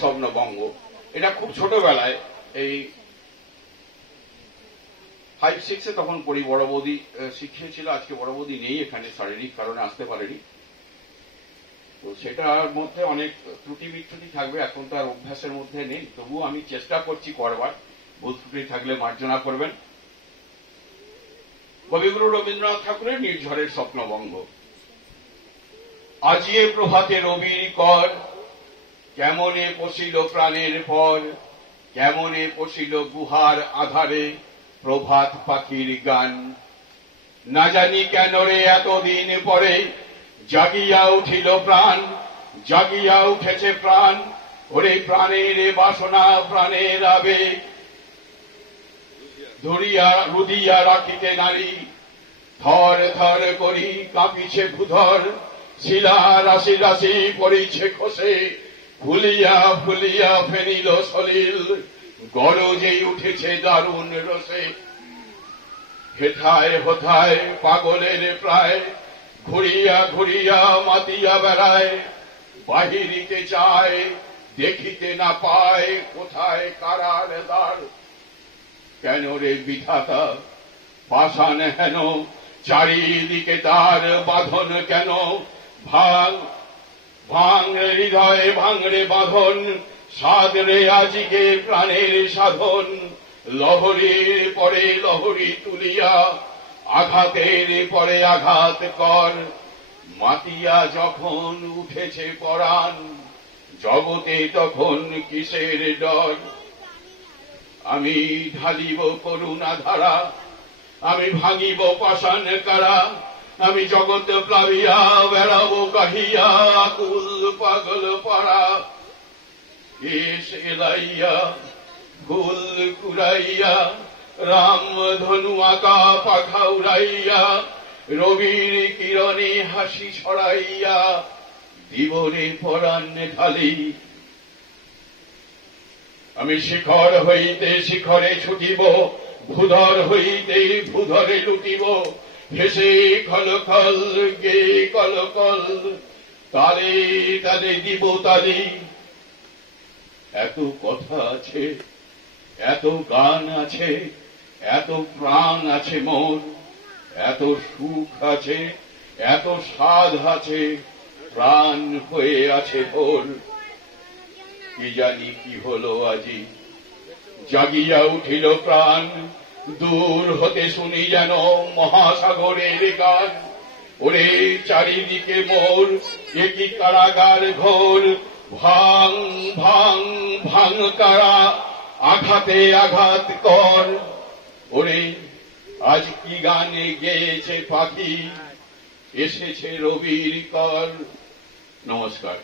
স্বপ্নবঙ্গ এটা খুব ছোটবেলায় এই 5-6 তখন পড়ি। বড় বৌদি শিখিয়েছিল। আজকে বড় বৌদি নেই এখানে, শারীরিক কারণে আসতে পারেনি। তো সেটার মধ্যে অনেক ত্রুটি বিচ্যুতি থাকবে, এখন তো আর অভ্যাসের মধ্যে নেই। তবুও আমি চেষ্টা করছি করবার, ভুল ত্রুটি থাকলে মার্জনা করবেন। কবিগুরু রবীন্দ্রনাথ ঠাকুরের নির্ঝরের স্বপ্নবঙ্গ। আজিয়ে প্রভাতে রবির কর, কেমনে পশিল প্রাণের পর, কেমনে পশিল গুহার আধারে প্রভাত পাখির গান। না জানি কেন রে এতদিন পরে জাগিয়া উঠিল প্রাণ, জাগিয়া উঠেছে প্রাণ। ওরে প্রাণের বাসনা, প্রাণের আবেগ ধরিয়া রুদিয়া রাখিতে নারী। থর থর করি কাঁপিছে ভূধর, শিলা রাশি রাশি পড়িছে খসে। ফুলিয়া ফুলিয়া ফেনিল সলিল, গরজেই উঠেছে দারুণ রসে। হেথায় হোথায় পাগলের প্রায়, ঘুরিয়া ঘুরিয়া মাতিয়া বেড়ায়। বাহিরিতে চায়, দেখিতে না পায়, কোথায় কারার দ্বার। কেন রে বিধাতা পাষাণ হেন, চারিদিকে তার বাঁধন কেন। ভাঙ ভাঙ হৃদয়ে ভাঙড়ে বাঁধন, সাদরে আজিকে প্রাণের সাধন। লহরীর পরে লহরী তুলিয়া, আঘাতের পরে আঘাত কর। মাতিয়া যখন উঠেছে পরাণ, জগতে তখন কিসের ডর। আমি ঢালিব করুণা ধারা, আমি ভাঙিব পাষাণ কারা। আমি জগৎ প্লাবিয়া বেড়াবো গাহিয়া, আকুল পাগল পাড়া। এস এলাইয়া ফুল কুড়াইয়া, রাম ধনু আঁকা পাখা উড়াইয়া। রবির কিরণে হাসি ছড়াইয়া, দিবরে পরাণ ঢালি। আমি শিখর হইতে শিখরে ছুটিব, ভূধর হইতে ভূধরে লুটিব। ভেসে খল খল গে কল কল, তালে তালে দিব তালি। এত কথা আছে, এত গান আছে, এত প্রাণ আছে মোর। এত সুখ আছে, এত সাধ আছে, প্রাণ হয়ে আছে ভোর। কি জানি কি হলো আজি, জাগিয়া উঠিল প্রাণ। দূর হতে শুনি যেন মহাসাগরের গান। ওরে চারিদিকে মোর, একই কারাগার ঘোর। ভাঙ ভাঙ ভাঙ কারা, আঘাতে আঘাত কর। ওরে আজ কি গানে গেয়েছে পাখি, এসেছে রবির কর। নমস্কার।